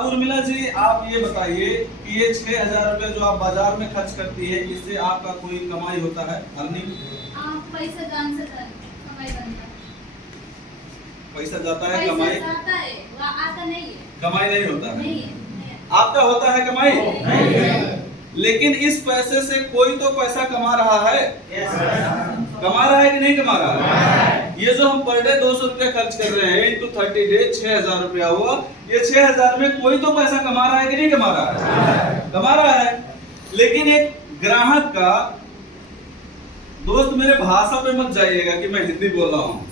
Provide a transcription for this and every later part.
अब उर्मिला जी आप ये बताइए कि ये 6,000 रुपए जो आप बाजार में खर्च करती है, इससे आपका कोई कमाई होता है, अर्निंग? पैसा जान से कमाई बनता है। पैसा जाता है, पैसा कमाई जाता है, वो आता नहीं है। कमाई नहीं होता है। नहीं है। आपका होता है कमाई? नहीं। लेकिन इस पैसे से कोई तो पैसा कमा रहा है। कमा रहा है कि नहीं कमा रहा है? ये जो हम पर डे 200 रुपया खर्च कर रहे हैं इंटू 30 डेज 6,000 रुपया हुआ। ये 6,000 में कोई तो पैसा कमा रहा है कि नहीं कमा रहा है? कमा रहा है। लेकिन एक ग्राहक का, दोस्त मेरे भाषा पे मत जाइएगा कि मैं हिंदी बोल रहा हूँ,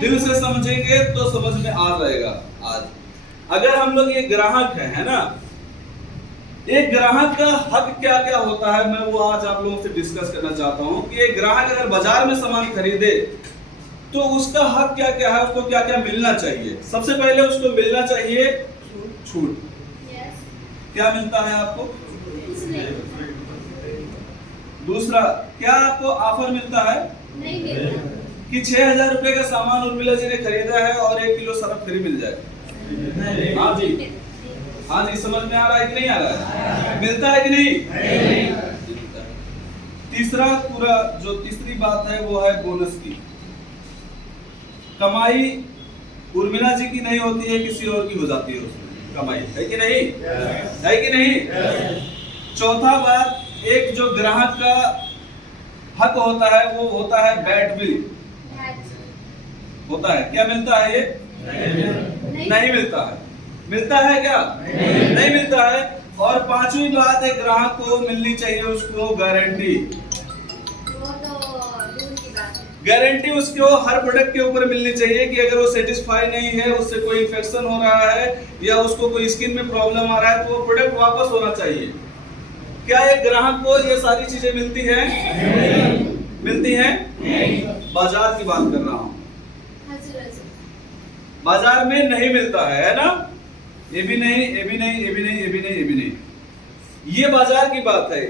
दिल से समझेंगे तो समझ में आ जाएगा। आज अगर हम लोग ये ग्राहक है ना, एक ग्राहक का हक क्या क्या होता है, मैं वो आज आप लोगों से डिस्कस करना चाहता हूँ कि एक ग्राहक अगर बाजार में सामान खरीदे तो उसका हक क्या क्या है, उसको क्या क्या मिलना चाहिए। सबसे पहले उसको मिलना चाहिए छूट। क्या मिलता है आपको? दूसरा, क्या आपको ऑफर मिलता है? नहीं मिलता। कि 6,000 रुपए का सामान उर्मिला जी ने खरीदा है और 1 किलो सरफ फ्री मिल जाए। हाँ जी, हाँ जी, समझ में आ रहा है कि नहीं आ रहा है? मिलता है कि नहीं? तीसरा पूरा जो तीसरी बात है वो है बोनस की। कमाई उर्मिला जी की नहीं होती है, किसी और की हो जाती है उसमें कमाई, है कि नहीं? है कि नहीं? चौथा बात, एक जो ग्राहक का हक होता है वो होता है बैड विल होता है। क्या मिलता है? ये नहीं मिलता है। मिलता है क्या? नहीं मिलता है। और पांचवी बात, एक ग्राहक को मिलनी चाहिए उसको गारंटी। गारंटी उसको हर प्रोडक्ट के ऊपर मिलनी चाहिए कि अगर वो सेटिस्फाई नहीं है, उससे कोई इन्फेक्शन हो रहा है या उसको कोई स्किन में प्रॉब्लम आ रहा है तो वो प्रोडक्ट वापस होना चाहिए। क्या एक ग्राहक को ये सारी चीजें मिलती हैं? मिलती हैं? बाजार की बात कर रहा हूँ, बाजार में नहीं मिलता है ना? ये भी नहीं, ये भी नहीं, ये भी नहीं, ये भी नहीं, ये भी नहीं। ये बाजार की बात है।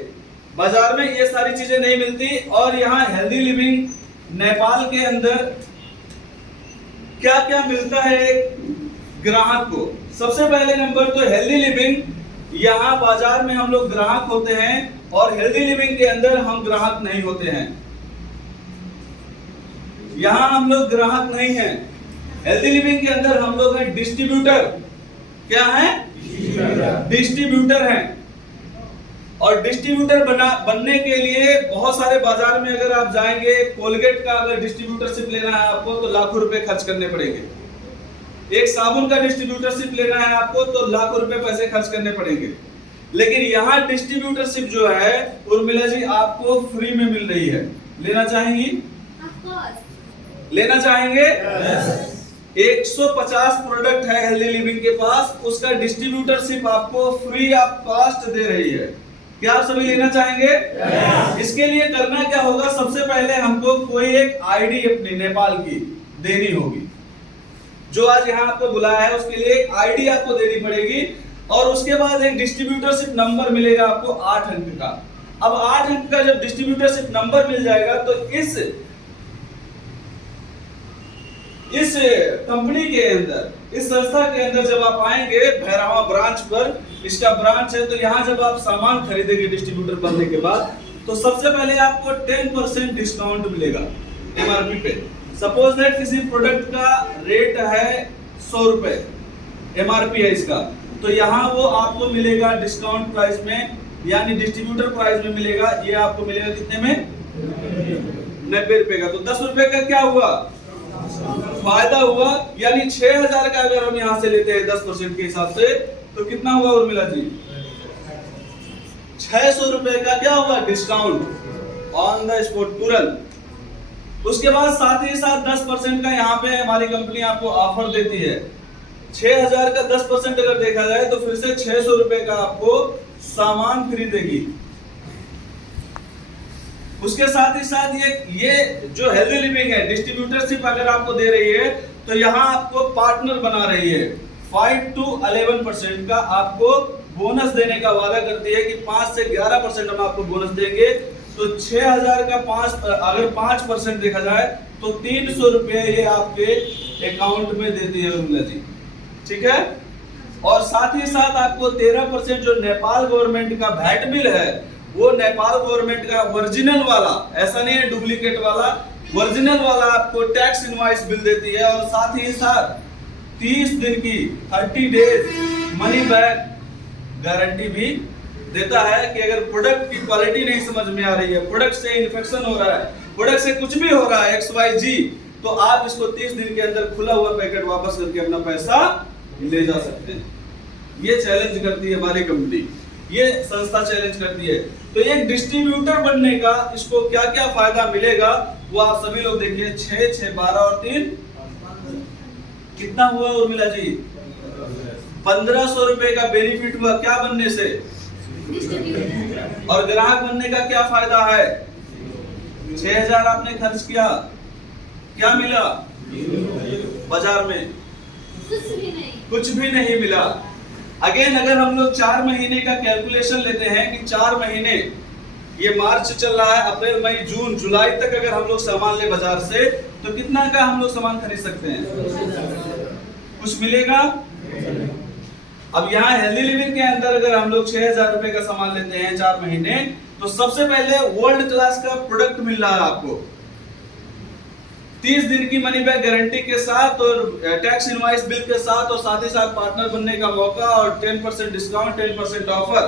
बाजार में ये सारी चीजें नहीं मिलती। और यहाँ हेल्दी लिविंग नेपाल के अंदर क्या क्या मिलता है ग्राहक को? सबसे पहले नंबर तो हेल्दी लिविंग। यहाँ बाजार में हम लोग ग्राहक होते हैं और हेल्दी लिविंग के अंदर हम ग्राहक नहीं होते हैं। यहाँ हम लोग ग्राहक नहीं हैं। हेल्दी लिविंग के अंदर हम लोग हैं डिस्ट्रीब्यूटर। क्या है? डिस्ट्रीब्यूटर हैं। और डिस्ट्रीब्यूटर बनने के लिए बहुत सारे बाजार में अगर आप जाएंगे, कोलगेट का अगर डिस्ट्रीब्यूटरशिप लेना है आपको तो लाखों रुपए खर्च करने पड़ेंगे। एक साबुन का डिस्ट्रीब्यूटरशिप लेना है आपको तो लाखों रुपए पैसे खर्च करने पड़ेंगे। लेकिन यहाँ डिस्ट्रीब्यूटरशिप जो है उर्मिला जी आपको फ्री में मिल रही है। लेना चाहेंगी? लेना चाहेंगे? 150 प्रोडक्ट है हेल्दी लिविंग के पास, उसका डिस्ट्रीब्यूटरशिप आपको फ्री ऑफ कॉस्ट दे रही है। क्या आप सभी लेना चाहेंगे? इसके लिए करना क्या होगा? सबसे पहले हमको कोई एक आईडी अपनी नेपाल की देनी होगी। जो आज यहाँ आपको बुलाया है उसके लिए एक आईडी आपको देनी पड़ेगी। और उसके बाद एक डिस्ट्रीब्यूटरशिप नंबर मिलेगा आपको 8 अंक का। अब 8 अंक का जब डिस्ट्रीब्यूटरशिप नंबर मिल जाएगा तो इस कंपनी के अंदर, इस संस्था के अंदर जब आप आएंगे भैरवा ब्रांच पर, इसका ब्रांच है, तो यहाँ जब आप सामान खरीदेंगे डिस्ट्रीब्यूटर बनने के बाद तो सबसे पहले आपको 10% डिस्काउंट मिलेगा एमआरपी पे। सपोज दैट किसी प्रोडक्ट का रेट है 100 रुपए, एमआरपी है इसका, तो यहाँ वो आपको मिलेगा डिस्काउंट प्राइस में, यानी डिस्ट्रीब्यूटर प्राइस में मिलेगा। ये आपको मिलेगा कितने में? 90 रुपए का। तो 10 रुपए का क्या हुआ? फायदा हुआ। यानी 6,000 का अगर हम यहाँ से लेते हैं 10% के हिसाब से तो कितना हुआ उर्मिला जी? 600 रुपए का क्या हुआ? डिस्काउंट ऑन द स्पॉट, तुरंत। उसके बाद साथ ही साथ 10% का यहाँ पे हमारी कंपनी आपको ऑफर देती है। 6,000 का 10% अगर देखा जाए तो फिर से 600 रुपए का आपको सामान फ्री देगी। उसके साथ ही साथ ये जो हेल्दी लिविंग है डिस्ट्रीब्यूटरशिप अगर आपको दे रही है तो यहाँ आपको पार्टनर बना रही है। 5 to 11% का आपको बोनस देने का वादा करती है कि 5 से 11% हम आपको बोनस देंगे। तो 6,000 का अगर 5% देखा जाए तो 300 रुपए ये आपके अकाउंट में देती है उर्मिला जी। ठीक है? और साथ ही साथ आपको 13% जो नेपाल गवर्नमेंट का वैट बिल है, वो नेपाल गवर्नमेंट का ओरिजिनल वाला, ऐसा नहीं है डुप्लीकेट वाला, ओरिजिनल वाला आपको टैक्स इनवॉइस बिल देती है। और साथ ही साथ 30 दिन की 30 डेज मनी बैक गारंटी भी देता है कि अगर प्रोडक्ट की क्वालिटी नहीं समझ में आ रही है, प्रोडक्ट से इन्फेक्शन हो रहा है, प्रोडक्ट से कुछ भी हो रहा है XYZ, तो आप इसको 30 दिन के अंदर खुला हुआ पैकेट वापस करके अपना पैसा ले जा सकते हैं। ये चैलेंज करती है हमारी कंपनी, ये संस्था चैलेंज करती है। तो एक डिस्ट्रीब्यूटर बनने का इसको क्या क्या फायदा मिलेगा वो आप सभी लोग देखिए। 6 6 12 और 3 कितना हुआ उर्मिला जी? 1500 रुपए का बेनिफिट हुआ क्या बनने से? और ग्राहक बनने का क्या फायदा है? 6000 आपने खर्च किया, क्या मिला बाजार में? कुछ भी नहीं मिला। अगेन अगर हम लोग 4 महीने का कैलकुलेशन लेते हैं कि 4 महीने, ये मार्च चल रहा है, अप्रैल मई जून जुलाई तक अगर हम लोग सामान ले बाजार से, तो कितना का हम लोग सामान खरीद सकते हैं? कुछ मिलेगा? अब यहाँ हेल्दी लिविंग के अंदर अगर हम लोग 6000 रुपए का सामान लेते हैं 4 महीने, तो सबसे पहले वर्ल्ड क्लास का प्रोडक्ट मिल रहा है आपको 30 दिन की मनी बैक गारंटी के साथ और टैक्स इनवॉइस बिल के साथ, और साथ ही साथ पार्टनर बनने का मौका और 10% डिस्काउंट, 10% ऑफर।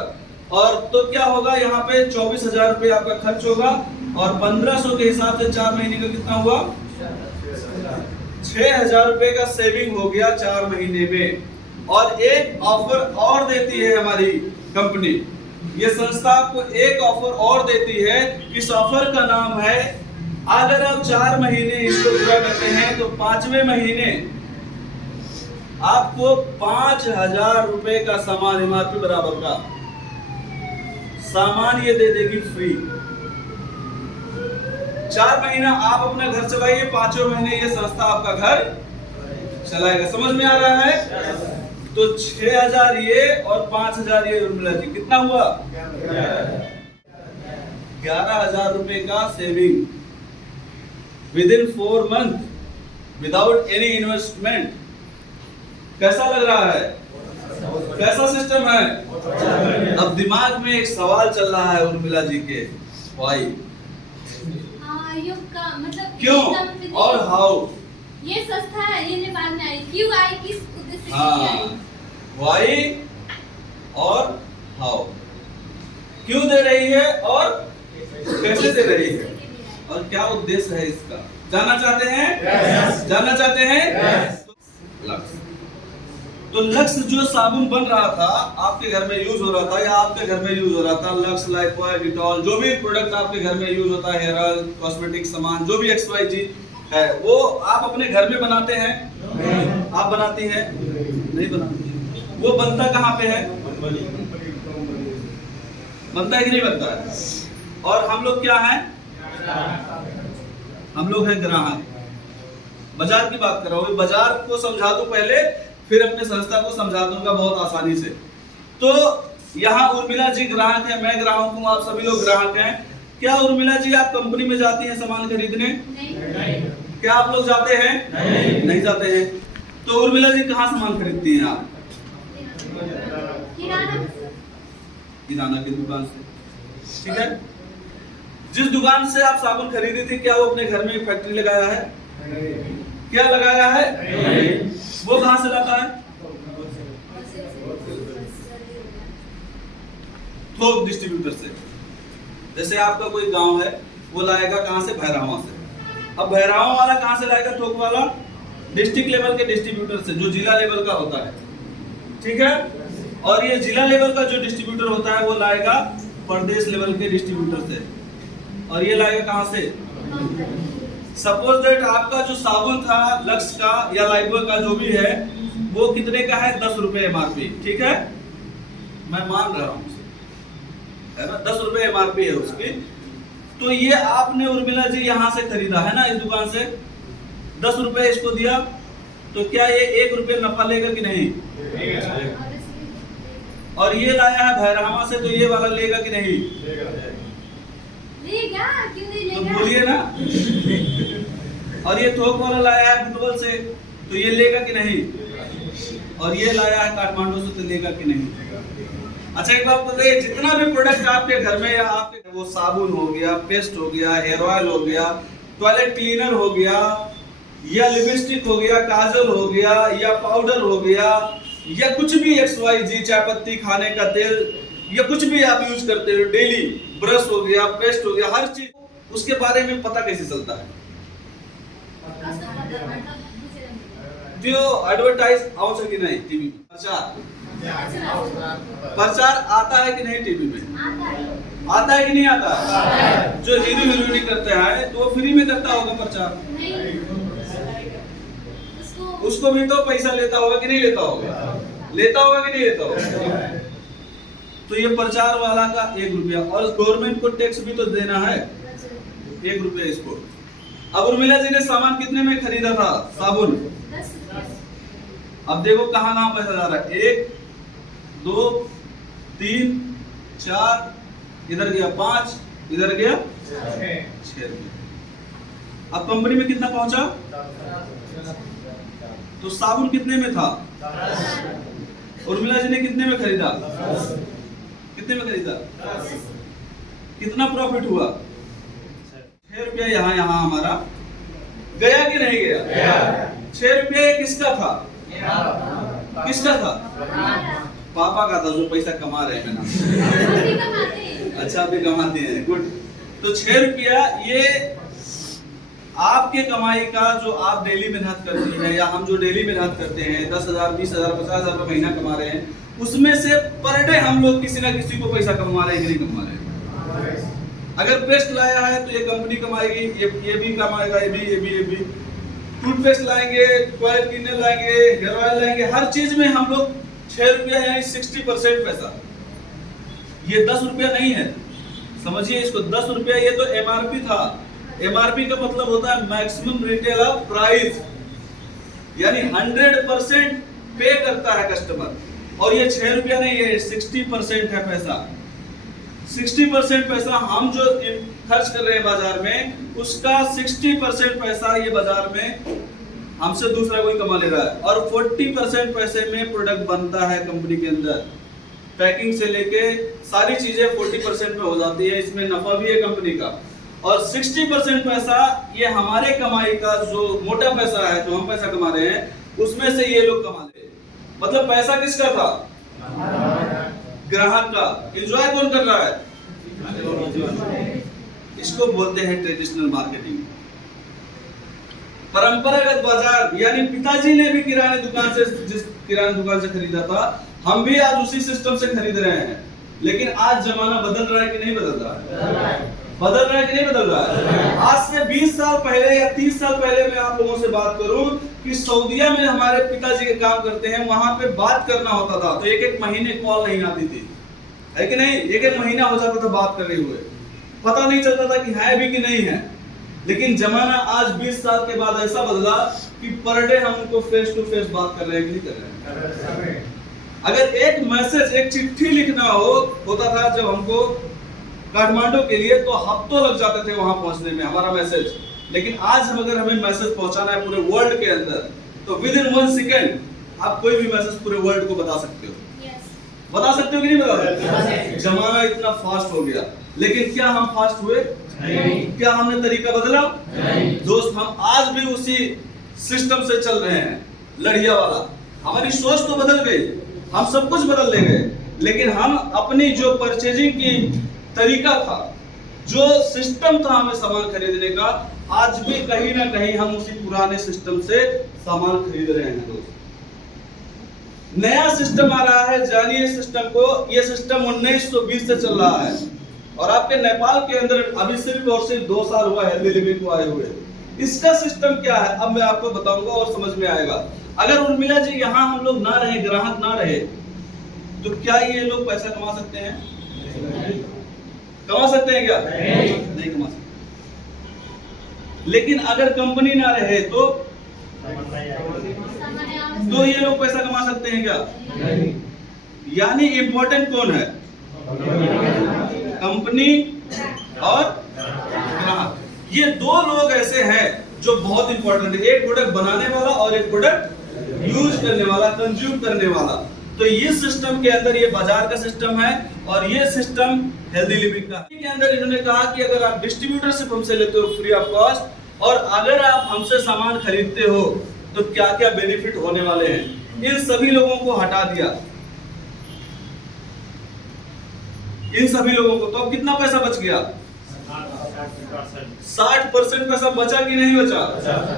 और तो क्या होगा यहाँ पे 24,000 रुपए आपका खर्च होगा और 1500 के हिसाब से 4 महीने का कितना हुआ? 6000 रुपए का सेविंग हो गया 4 महीने में। और एक ऑफर और देती है हमारी कंपनी, ये संस्था आपको एक ऑफर और देती है। इस ऑफर का नाम है, अगर आप 4 महीने इसको पूरा करते हैं तो 5वें महीने आपको 5000 रुपए का सामान MRP बराबर का सामान ये दे देगी फ्री। 4 महीना आप अपना घर चलाइए, 5वें महीने ये संस्था आपका घर चलाएगा। समझ में आ रहा है? तो 6000 ये और 5000 ये उर्मिला जी, कितना हुआ? 11000 रुपए का saving with in 4 month without any investment. कैसा लग रहा है? कैसा सिस्टम है? अब दिमाग में एक सवाल चल रहा है उर्मिला जी के, वाई, मतलब क्यों और हाउ? ये संस्था ये नेपाल में आई, क्यों आई, किस उद्देश्य से आई? वाई और हाउ, क्यों दे रही है और कैसे दे रही है और क्या उद्देश्य है इसका, जानना चाहते हैं? yes. जानना चाहते हैं? yes. तो लक्स जो साबुन बन रहा था, आपके घर में यूज हो रहा था या आपके घर में यूज हो रहा था, लक्स, लाइफबॉय, डिटॉल, जो भी प्रोडक्ट आपके घर में यूज होता है, हेयर ऑयल, कॉस्मेटिक सामान, जो भी XYZ है, वो आप अपने घर में बनाते हैं? आप बनाती हैं? नहीं बनाती। वो बनता कहाँ पे है? बनता है कि नहीं बनता है? और हम लोग क्या हैं? हम लोग हैं ग्राहक। बाजार की बात कर रहा हूँ, बाजार को समझा दूं पहले, फिर अपने संस्था को समझा दूंगा बहुत आसानी से। तो यहाँ उर्मिला जी ग्राहक है, मैं ग्राहक हूँ, आप सभी लोग ग्राहक हैं। क्या उर्मिला जी आप कंपनी में जाती हैं सामान खरीदने? नहीं। क्या आप लोग जाते हैं? नहीं जाते हैं। तो उर्मिला जी कहाँ सामान खरीदती हैं आप? किराना की दुकान से। ठीक है। जिस दुकान से आप साबुन खरीदी थी, क्या वो अपने घर में फैक्ट्री लगाया है? क्या लगाया है? वो कहाँ से लाता है? थोक डिस्ट्रीब्यूटर से। जैसे आपका कोई गांव है, वो लाएगा कहाँ से? भैरहवा से। अब भैरहवा वाला कहाँ से लाएगा? थोक वाला डिस्ट्रिक्ट लेवल के डिस्ट्रीब्यूटर से, जो जिला लेवल का होता है। ठीक है। और ये जिला लेवल का जो डिस्ट्रीब्यूटर होता है, वो लाएगा प्रदेश लेवल के डिस्ट्रीब्यूटर से। और ये लाएगा कहाँ से? सपोज दैट आपका जो साबुन था लक्स का या लाइफबॉय का जो भी है, वो कितने का है? 10 रुपए MRP। ठीक है, मैं मान रहा हूँ, है ना, 10 रुपए MRP है उसकी। तो ये आपने उर्मिला जी यहाँ से खरीदा है ना, इस दुकान से 10 रुपए इसको दिया, तो क्या ये 1 रुपए नफा लेगा कि नहीं? और ये लाया है भैरहवा से, तो ये वाला लेगा कि नहीं? लेगा, क्यों नहीं लेगा? तो बोलिए ना। और ये थोक वाला लाया है बुटवल से, तो ये लेगा कि नहीं? और ये लाया है काठमांडू से, तो लेगा कि नहीं? अच्छा एक बात बताइए, जितना भी प्रोडक्ट आपके घर में या आपके, वो साबुन हो गया, पेस्ट हो गया, हेयर ऑयल हो गया, टॉयलेट क्लीनर हो गया, या लिपस्टिक हो गया, काजल हो गया, या पाउडर हो गया, या कुछ भी XYZ, चाय पत्ती, खाने का तेल, या कुछ भी आप यूज करते हो डेली, ब्रश हो गया, पेस्ट हो गया, हर चीज, उसके बारे में पता कैसे चलता है? जो एडवर्टाइज आउट कि नहीं टीवी में, प्रचार आता है कि नहीं टीवी में? आता है कि नहीं आता? जो हीरो हीरोइन करते हैं तो वो फ्री में करता होगा प्रचार, उसको भी तो पैसा लेता होगा कि नहीं लेता होगा? लेता होगा कि नहीं लेता होगा? तो ये प्रचार वाला का 1 रुपया, और गवर्नमेंट को टैक्स भी तो देना है 1 रुपया इसको। अब उर्मिला जी ने सामान कितने में खरीदा था? साबुन 10 रुपये। अब देखो कहाँ कहाँ पैसा जा रहा है, 1 2 3 4, इधर गया 5, इधर गया 6 रुपये। अब कंपनी में कितना पहुंचा? तो साबुन कितने में था? उर्मिला जी ने कितने में खरीदा? कितने में खरीदा? कितना प्रॉफिट हुआ? 6 रुपया यहाँ यहाँ हमारा गया कि नहीं गया? 6 रुपया किसका था? किसका था? पापा का था, जो पैसा कमा रहे हैं ना। अच्छा अभी कमाते हैं, गुड। तो 6 रुपया ये आपके कमाई का, जो आप डेली मेहनत करती है, या हम जो डेली मेहनत करते हैं, 10,000 20,000 50,000 रुपये महीना कमा रहे हैं, उसमें से पर डे हम लोग किसी ना किसी को पैसा कमा रहे हैं कि नहीं कमा रहे हैं? अगर पेस्ट लाया है तो ये कंपनी कमाएगी, ये भी कमाएगा, ये भी टूथपेस्ट लाएंगे, टॉयलेट क्लीनर लाएंगे, हेयर ऑयल लाएंगे, हर चीज में हम लोग 6 रुपया यानी 60% पैसा। ये 10 रुपया नहीं है, समझिए इसको। 10 रुपया ये तो MRP था। MRP का मतलब होता है मैक्सिमम रिटेल ऑफ प्राइस, यानी 100% पे करता है कस्टमर। और ये 6 रुपया नहीं है, 60% है पैसा। 60% पैसा हम जो खर्च कर रहे हैं बाजार में, उसका 60% पैसा ये बाजार में हमसे दूसरा कोई कमा ले रहा है। और 40% पैसे में प्रोडक्ट बनता है कंपनी के अंदर, पैकिंग से लेके सारी चीजें 40% में हो जाती है, इसमें नफा भी है कंपनी का। और 60% पैसा ये हमारे कमाई का, जो मोटा पैसा है, जो हम पैसा कमा रहे हैं, उसमें से ये लोग कमा रहे हैं। मतलब पैसा किसका था? ग्राहक का। एंजॉय कौन कर रहा है? इसको बोलते हैं ट्रेडिशनल मार्केटिंग, परंपरागत बाजार। यानी पिताजी ने भी किराने दुकान से, जिस किराने दुकान से खरीदा था, हम भी आज उसी सिस्टम से खरीद रहे हैं। लेकिन आज जमाना बदल रहा है कि नहीं बदल रहा है? बदल रहा है कि नहीं बदल रहा है? आज से 20 साल पहले या 30 साल पहले मैं आप लोगों से बात करूं कि सऊदीया में हमारे पिताजी के काम करते हैं, वहां पे बात करना होता था तो 1-1 महीने कॉल नहीं आती थी, है कि नहीं? 1-1 महीना हो जाता था बात करने हुए, पता नहीं चलता था कि है भी कि नहीं है। लेकिन जमाना आज 20 साल के बाद ऐसा बदला कि पर डे हम उनको फेस टू फेस बात कर रहे हैं कि नहीं कर रहे हैं। अगर एक मैसेज, एक चिट्ठी लिखना होता था जब हमको काठमांडू के लिए, तो हफ्तों लग जाते थे वहां पहुंचने में हमारा मैसेज। लेकिन आज हम अगर हमें मैसेज पहुंचाना है पूरे वर्ल्ड के अंदर, तो विद इन 1 सेकेंड आप कोई भी मैसेज पूरे वर्ल्ड को बता सकते हो। बता सकते हो कि नहीं बता सकते? जमाना इतना फास्ट हो गया। लेकिन क्या हम फास्ट हुए? नहीं। क्या हमने तरीका बदला? नहीं। दोस्त, हम आज भी उसी सिस्टम से चल रहे हैं, लड़िया वाला। हमारी सोच तो बदल गई, हम सब कुछ बदल ले गए, लेकिन हम अपनी जो परचेजिंग की तरीका था, जो सिस्टम था हमें सामान खरीदने का, आज भी कहीं ना कहीं हम उसी पुराने सिस्टम से सामान खरीद रहे हैं। दोस्त, नया सिस्टम आ रहा है, जानिए सिस्टम को। ये सिस्टम 1920 से चल रहा है और आपके नेपाल के अंदर अभी सिर्फ और सिर्फ 2 साल हुआ हेल्दी लिविंग को आए हुए। इसका सिस्टम क्या है अब मैं आपको बताऊंगा और समझ में आएगा। अगर उर्मिला जी यहाँ हम लोग ना रहे, ग्राहक ना रहे, तो क्या ये लोग पैसा कमा सकते हैं? कमा सकते हैं क्या? नहीं कमा सकते। लेकिन अगर कंपनी ना रहे तो ये लोग पैसा कमा सकते हैं क्या? यानी इंपॉर्टेंट कौन है? कंपनी और ग्राहक। ये 2 लोग ऐसे हैं जो बहुत इंपॉर्टेंट है, एक प्रोडक्ट बनाने वाला और एक प्रोडक्ट यूज करने वाला, कंज्यूम करने वाला। तो ये सिस्टम के अंदर ये बाजार का सिस्टम है और ये सिस्टम हेल्दी लिविंग का के अंदर इन्होंने कहा कि अगर आप डिस्ट्रीब्यूटरशिप हमसे लेते हो फ्री ऑफ कॉस्ट और अगर आप हमसे सामान खरीदते हो तो क्या क्या बेनिफिट होने वाले हैं, इन सभी लोगों को हटा दिया, इन सभी लोगों को। तो अब कितना पैसा बच गया? 60% पैसा बचा कि नहीं बचा?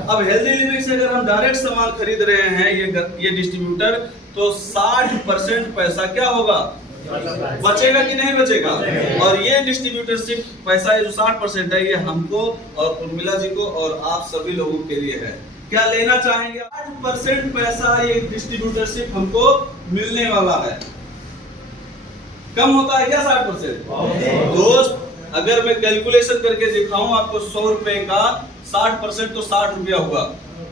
अब हेल्दी लिविंग से अगर हम डायरेक्ट सामान खरीद रहे हैं ये डिस्ट्रीब्यूटर, तो 60% पैसा क्या होगा? बचेगा कि नहीं बचेगा? और ये डिस्ट्रीब्यूटरशिप पैसा ये जो 60% है, ये हमको और उर्मिला जी को और आप सभी लोगों के लिए है। क्या लेना चाहेंगे? 8% पैसा ये डिस्ट्रीब्यूटरशिप हमको मिलने वाला है। कम होता है क्या 60%? दोस्त अगर मैं कैलकुलेशन करके दिखाऊं आपको 100 रुपए का 60% तो 60 रुपया हुआ।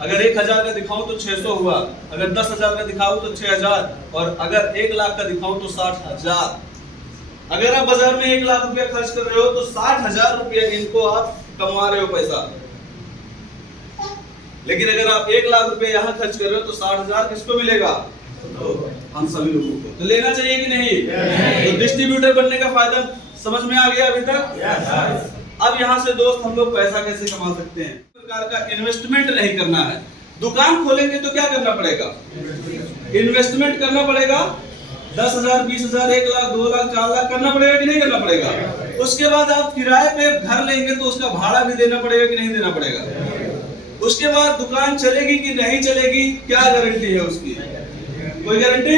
अगर 1000 का दिखाऊं तो 600 हुआ, अगर 10,000 का दिखाऊं तो 6000 और अगर 1 लाख का दिखाऊं तो 60,000। अगर आप बाजार में 1 लाख रुपया खर्च कर रहे हो तो 60,000 रुपया इनको आप कमा रहे हो पैसा। लेकिन अगर आप 1 लाख रुपए यहाँ खर्च कर रहे हो तो 60,000 किसको मिलेगा? हम सभी लोगों को। तो लेना चाहिए कि नहीं? तो डिस्ट्रीब्यूटर बनने का फायदा समझ में आ गया अभी तक? अब यहाँ से दोस्त हम लोग पैसा कैसे कमा सकते हैं? प्रकार का इन्वेस्टमेंट नहीं करना है। दुकान खोलेंगे तो क्या करना पड़ेगा? इन्वेस्टमेंट करना पड़ेगा। 10,000, 20,000, 1 लाख, 2 लाख, 4 लाख करना पड़ेगा कि नहीं करना पड़ेगा? उसके बाद आप किराए पे घर लेंगे तो उसका भाड़ा भी देना पड़ेगा कि नहीं देना पड़ेगा? उसके बाद दुकान चलेगी कि नहीं चलेगी, क्या गारंटी है उसकी? कोई गारंटी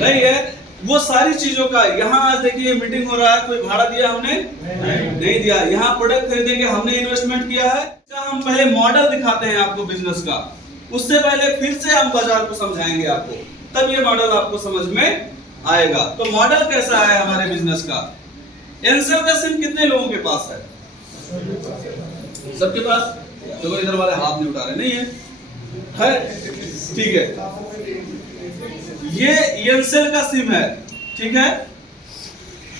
नहीं है। वो सारी चीजों का यहाँ आज देखिए मीटिंग हो रहा है, कोई भाड़ा दिया हमने? नहीं दिया। यहाँ प्रोडक्ट खरीदेंगे हमने इन्वेस्टमेंट किया है। हम पहले मॉडल दिखाते हैं आपको बिजनेस का, उससे पहले फिर से हम बाजार को समझाएंगे आपको, तब ये मॉडल आपको समझ में आएगा। तो मॉडल कैसा है हमारे बिजनेस का? एंसर का सिम कितने लोगों के पास है? सबके पास? तो इधर वाले हाथ नहीं उठा रहे, नहीं है? ठीक है। ये एंसेल का सिम है, ठीक है?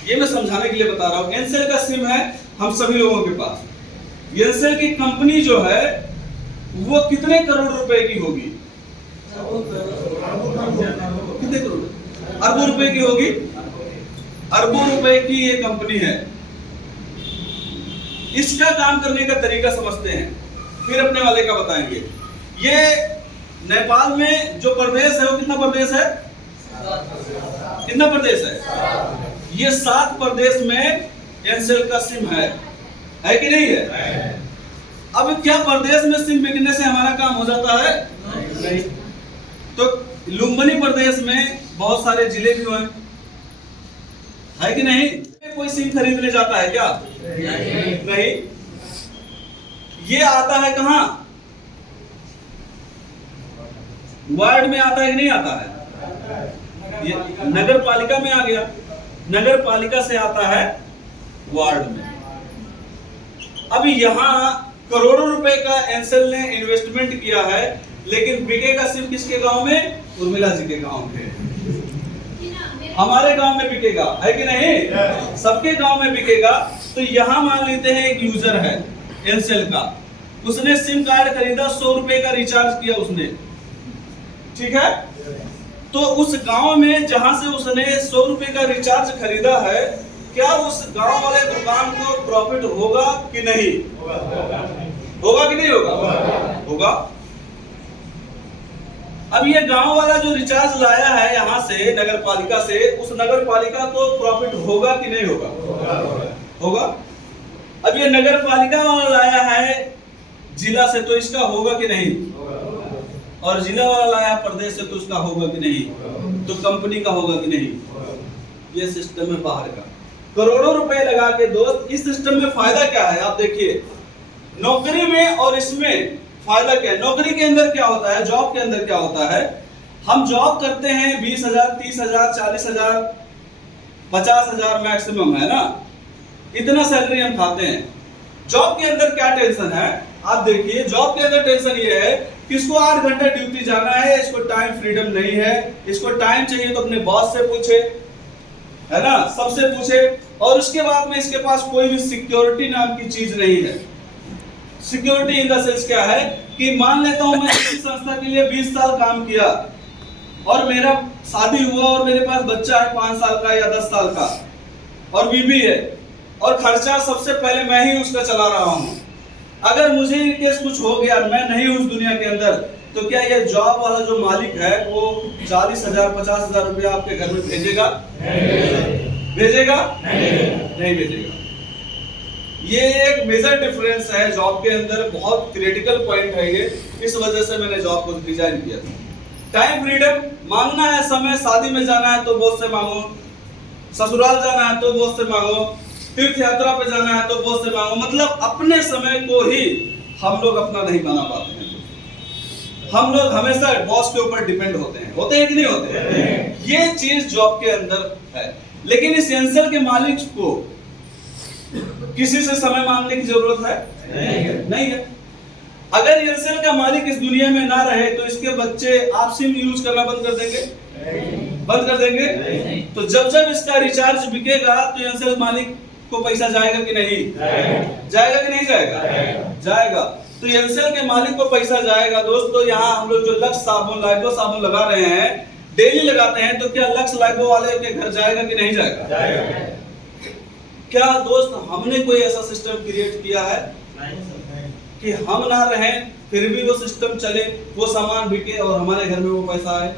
ये मैं समझाने के लिए बता रहा हूँ। एंसेल का सिम है हम सभी लोगों के पास। एंसेल की कंपनी जो है वो कितने करोड़ रुपए की होगी? कितने करोड़? अरबों रुपए की होगी। अरबों रुपए की ये कंपनी है। इसका काम करने का तरीका समझते हैं, फिर अपने वाले का बताएंगे। ये नेपाल में जो प्रदेश है वो कितना प्रदेश है? कितना प्रदेश है? ये 7 प्रदेश में एंसेल का सिम है कि नहीं है? अब क्या प्रदेश में सिम बिकने से हमारा काम हो जाता है? नहीं। तो लुम्बिनी प्रदेश में बहुत सारे जिले भी है कि नहीं? कोई सिम खरीदने जाता है क्या? नहीं। ये आता है कहाँ? वार्ड में आता है कि नहीं आता है? ये नगर पालिका में आ गया। नगर पालिका से आता है वार्ड में। अब यहाँ करोड़ों रुपए का एंसेल ने इन्वेस्टमेंट किया है, लेकिन बिकेगा सिर्फ किसके गांव में? उर्मिला जी के गांव में। हमारे गांव में बिकेगा, है कि नहीं? सबके गांव में बिकेगा। तो यहाँ मान लेते हैं एक यूजर है एंसेल का, उसने सिम कार्ड खरीदा, 100 रुपए का रिचार्ज किया उसने, ठीक है? तो उस गांव में जहां से उसने 100 रुपए का रिचार्ज खरीदा है, क्या उस गांव वाले दुकान को प्रॉफिट होगा कि नहीं? होगा कि नहीं होगा? होगा। अब ये गांव वाला जो रिचार्ज लाया है यहाँ से नगर पालिका से, उस नगर पालिका को प्रॉफिट होगा कि नहीं होगा? होगा। अब ये नगर पालिका वाला लाया है जिला से, तो इसका होगा कि नहीं? और जिला वाला लाया प्रदेश से, तो उसका होगा कि नहीं? तो कंपनी का होगा कि नहीं? ये सिस्टम है बाहर का। करोड़ों रुपए लगा के दोस्त, इस सिस्टम में फायदा क्या है आप देखिए। नौकरी में और इसमें फायदा क्या है? नौकरी के अंदर क्या होता है, जॉब के अंदर क्या होता है? हम जॉब करते हैं 20,000, 30,000, 40,000, 50,000 मैक्सिमम, है ना? इतना सैलरी हम खाते हैं। जॉब के अंदर क्या टेंशन है आप देखिए। जॉब के अंदर टेंशन ये है कि इसको 8 घंटा ड्यूटी जाना है, इसको टाइम फ्रीडम नहीं है, इसको टाइम चाहिए तो अपने बॉस से पूछे, है ना? सबसे पूछे। और उसके बाद में इसके पास कोई भी सिक्योरिटी नाम की चीज नहीं है। सिक्योरिटी इन द सेंस क्या है कि मान लेता हूं मैं किसी संस्था के लिए 20 साल काम किया और मेरा शादी हुआ और मेरे पास बच्चा है 5 साल का या 10 साल का और बीवी है और खर्चा सबसे पहले मैं ही उसका चला रहा हूं। अगर मुझे इन केस कुछ हो गया, मैं नहीं उस दुनिया के अंदर, तो क्या ये जॉब वाला जो मालिक है वो 40,000 50,000 रुपया आपके घर में भेजेगा? भेजेगा? नहीं भेजेगा। ये एक मेजर डिफरेंस है जॉब के अंदर, बहुत क्रिटिकल पॉइंट है ये। इस वजह से मैंने जॉब को डिजाइन किया था। टाइम फ्रीडम, मांगना है समय, शादी में जाना है तो बॉस से मांगो, ससुराल जाना है तो बॉस से मांगो, तीर्थ यात्रा पे जाना है तो बॉस से मांगो। मतलब अपने समय को ही हम लोग अपना नहीं बना पाते हैं। हम लोग हमेशा बॉस के ऊपर डिपेंड होते हैं कि नहीं होते? ये चीज जॉब के अंदर है। लेकिन इस एंसर के मालिक को किसी से समय मांगने की जरूरत है? नहीं है। अगर एयरसेल का मालिक इस दुनिया में ना रहे तो इसके बच्चे आप सिम यूज करना बंद कर देंगे? बंद कर देंगे? तो जब जब इसका रिचार्ज बिकेगा तो एयरसेल मालिक को पैसा जाएगा कि नहीं? जाएगा कि नहीं जाएगा? जाएगा। तो एयरसेल के मालिक को पैसा जाएगा। दोस्तों यहाँ हम लोग जो लक्स साबुन, लाइफो साबुन लगा रहे हैं, डेली लगाते हैं, तो क्या लक्स लाइफो वाले के घर जाएगा कि नहीं जाएगा? जाएगा। क्या दोस्त हमने कोई ऐसा सिस्टम क्रिएट किया है कि हम ना रहें फिर भी वो सिस्टम चले, वो सामान बिके और हमारे घर में वो पैसा आए?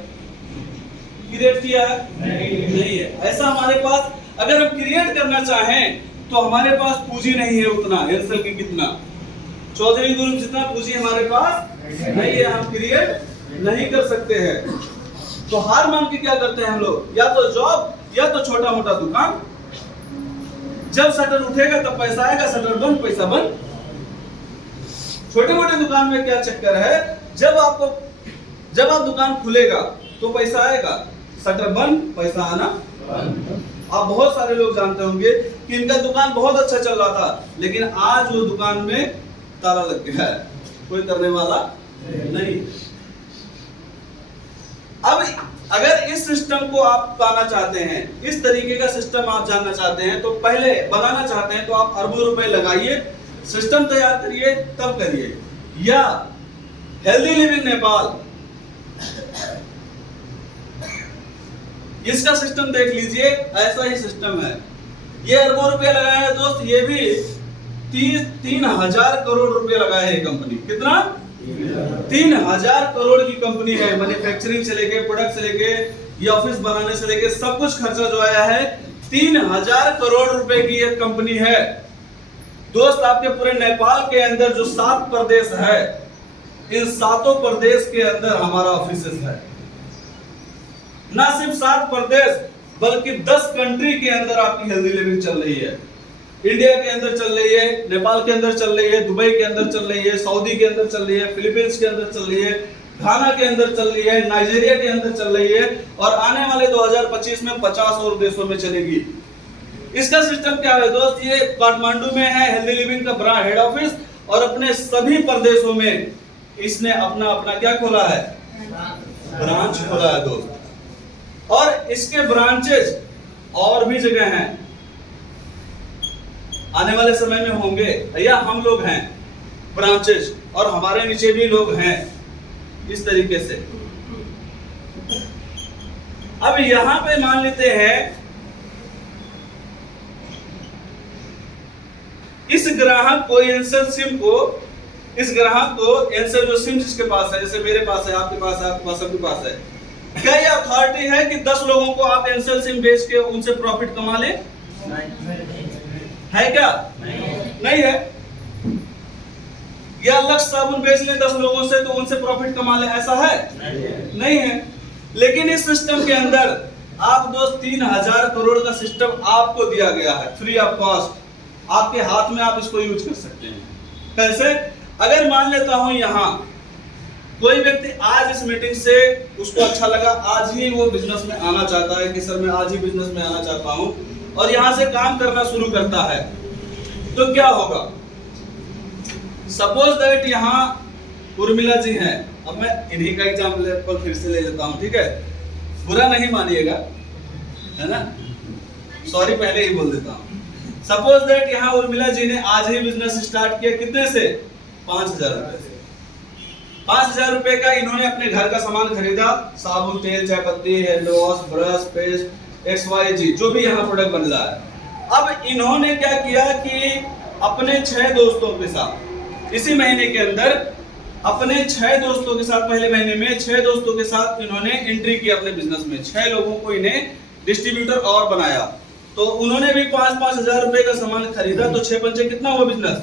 क्रिएट किया है? नहीं है। ऐसा हमारे पास अगर हम क्रिएट करना चाहें तो हमारे पास पूंजी नहीं है उतना, एयरसेल की कितना, चौधरी ग्रुप जितना पूंजी हमारे पास नहीं है, हम क्रिएट नहीं कर सकते हैं। तो हार मान के क्या करते हैं हम लोग? या तो जॉब या तो छोटा मोटा दुकान। जब शटर उठेगा तब पैसा आएगा, शटर बंद पैसा बंद। छोटे मोटे दुकान में क्या चक्कर है, जब आप दुकान खुलेगा तो पैसा आएगा, शटर बंद पैसा आना बंद। आप बहुत सारे लोग जानते होंगे कि इनका दुकान बहुत अच्छा चल रहा था, लेकिन आज वो दुकान में ताला लग गया है, कोई करने वाला नहीं। अब अगर इस सिस्टम को आप पाना चाहते हैं, इस तरीके का सिस्टम आप जानना चाहते हैं, तो पहले बनाना चाहते हैं तो आप अरबों रुपए लगाइए, सिस्टम तैयार करिए, तब करिए। या हेल्दी लिविंग नेपाल, इसका सिस्टम देख लीजिए, ऐसा ही सिस्टम है। ये अरबों रुपया लगाया है दोस्त, ये भी 3,000 करोड़ रुपया लगाया है कंपनी। कितना? 3,000 करोड़ की कंपनी है। मैन्युफैक्चरिंग से लेके, प्रोडक्ट से लेके, ये ऑफिस बनाने से लेके सब कुछ खर्चा जो आया है 3,000 करोड़ रुपए की एक कंपनी है। दोस्त आपके पूरे नेपाल के अंदर जो 7 प्रदेश है, इन 7 प्रदेश के अंदर हमारा ऑफिस है। ना सिर्फ 7 प्रदेश बल्कि 10 कंट्री के अंदर आपकी हेल्दी लिविंग चल रही है। इंडिया के अंदर चल रही है, नेपाल के अंदर चल रही है, दुबई के अंदर चल रही है, सऊदी के अंदर चल रही है, फिलीपींस के अंदर चल रही है, घाना के अंदर चल रही है, नाइजीरिया के अंदर चल रही है, और आने वाले 2025 में 50 और देशों में चलेगी। इसका सिस्टम क्या है दोस्त? ये काठमांडू में है हेल्दी लिविंग का ब्रांच हेड ऑफिस, और अपने सभी प्रदेशों में इसने अपना अपना क्या खोला है? ब्रांच खोला है दोस्त। और इसके ब्रांचेस और भी जगह हैं, आने वाले समय में होंगे, या हम लोग हैं ब्रांचेस, और हमारे नीचे भी लोग हैं इस तरीके से। अब यहां पे मान लेते हैं इस ग्राहक को एयरसेल सिम को, इस ग्राहक को एयरसेल जो सिम जिसके पास है, जैसे मेरे पास है, आपके पास है, आपके पास, सबके पास है, क्या ये अथॉरिटी है कि 10 लोगों को आप एयरसेल सिम बेच के उनसे प्रॉफिट कमा ले? है क्या? नहीं है। या लक्स साबुन बेच ले 10 लोगों से तो उनसे प्रॉफिट कमा ले, ऐसा है? नहीं है। लेकिन इस सिस्टम के अंदर आप दोस्त 3,000 करोड़ का सिस्टम आपको दिया गया है, फ्री ऑफ कॉस्ट, आपके हाथ में, आप इसको यूज कर सकते हैं। कैसे? अगर मान लेता हूं यहां कोई व्यक्ति आज इस मीटिंग से उसको अच्छा लगा, आज ही वो बिजनेस में आना चाहता है कि सर मैं आज ही बिजनेस में आना चाहता हूं, और यहां से काम करना शुरू करता है, तो क्या होगा? सपोज दैट यहां उर्मिला जी हैं, अब मैं इन्हीं का एग्जाम्पल फिर से ले लेता हूं, ठीक है? बुरा नहीं मानिएगा, है ना? सॉरी पहले ही बोल देता हूं। सपोज दैट यहां उर्मिला जी ने आज ही बिजनेस स्टार्ट किया, कितने से? 5,000 रुपए से। 5,000 रुपए का इन्होंने अपने घर का सामान खरीदा, साबुन, तेल, चाय पत्ती, hand wash, brush, paste, XYZ जो भी यहाँ प्रोडक्ट बन रहा है। अब इन्होंने क्या किया कि अपने 6 दोस्तों के साथ इसी महीने के अंदर अपने 6 दोस्तों के साथ, पहले महीने में 6 दोस्तों के साथ इन्होंने एंट्री की अपने बिजनेस में। 6 लोगों को इन्हें डिस्ट्रीब्यूटर और बनाया। तो उन्होंने भी 5-5 हजार रुपए का सामान खरीदा, तो 6 पंचे कितना हुआ बिजनेस?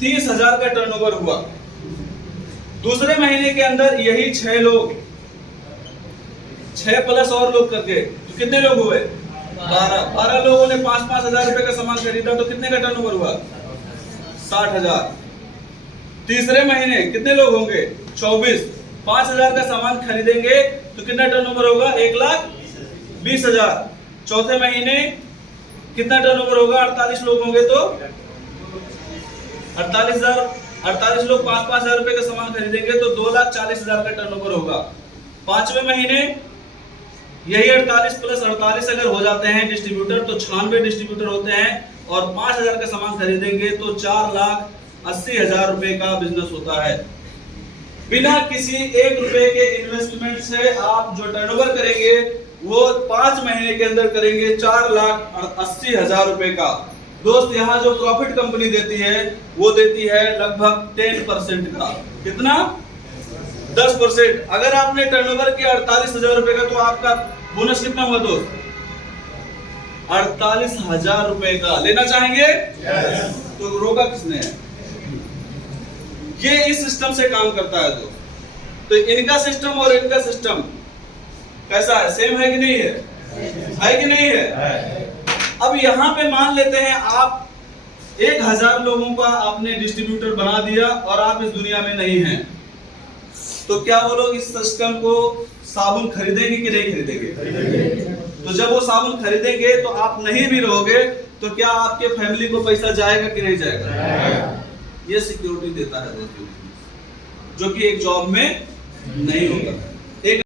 30,000 का टर्नओवर हुआ। दूसरे महीने के अंदर यही 6 लोग, 6 प्लस और लोग करके तो कितने लोग हुए? 12 लोगों ने 5-5 हजार रुपए का सामान खरीदा, तो कितने का टर्नओवर हुआ? 60,000। तीसरे महीने कितने लोग होंगे? 24। 5,000 का सामान खरीदेंगे तो कितना टर्नओवर होगा? 1,20,000। चौथे महीने कितना टर्नओवर होगा? 48 लोग होंगे तो 48 लोग 5-5 हजार रुपए का सामान खरीदेंगे तो 2,40,000 का टर्नओवर होगा। पांचवें महीने यही 48 प्लस 48 अगर हो जाते हैं डिस्ट्रीब्यूटर तो 96 डिस्ट्रीब्यूटर होते हैं और 5,000 का सामान खरीदेंगे तो 4,80,000 रुपए का बिजनेस होता है। बिना किसी 1 रुपए के इन्वेस्टमेंट से आप जो टर्नओवर करेंगे वो 5 महीने के अंदर करेंगे 4,80,000 रुपए का। दोस्त यहाँ जो प्रॉफिट कंपनी देती है वो देती है लगभग 10% का। कितना? 10%। अगर आपने टर्नओवर किया 48,000 रुपए का तो आपका बोनस कितना हुआ दोस्त? 48,000 रुपए का। लेना चाहेंगे? तो रोका किसने है? ये इस सिस्टम से काम करता है दोस्त। तो इनका सिस्टम और इनका सिस्टम कैसा है? सेम है कि नहीं है? है कि नहीं है? अब यहाँ पे मान लेते हैं आप 1,000 लोगों का आपने डिस्ट्रीब्यूटर बना दिया और आप इस दुनिया में नहीं हैं, तो क्या वो लोग इस सिस्टम को साबुन खरीदेंगे कि नहीं खरीदेंगे? तो जब वो साबुन खरीदेंगे तो आप नहीं भी रहोगे तो क्या आपके फैमिली को पैसा जाएगा कि नहीं जाएगा? ये सिक्योरिटी देता है दोस्तों, जो कि एक जॉब में नहीं होगा।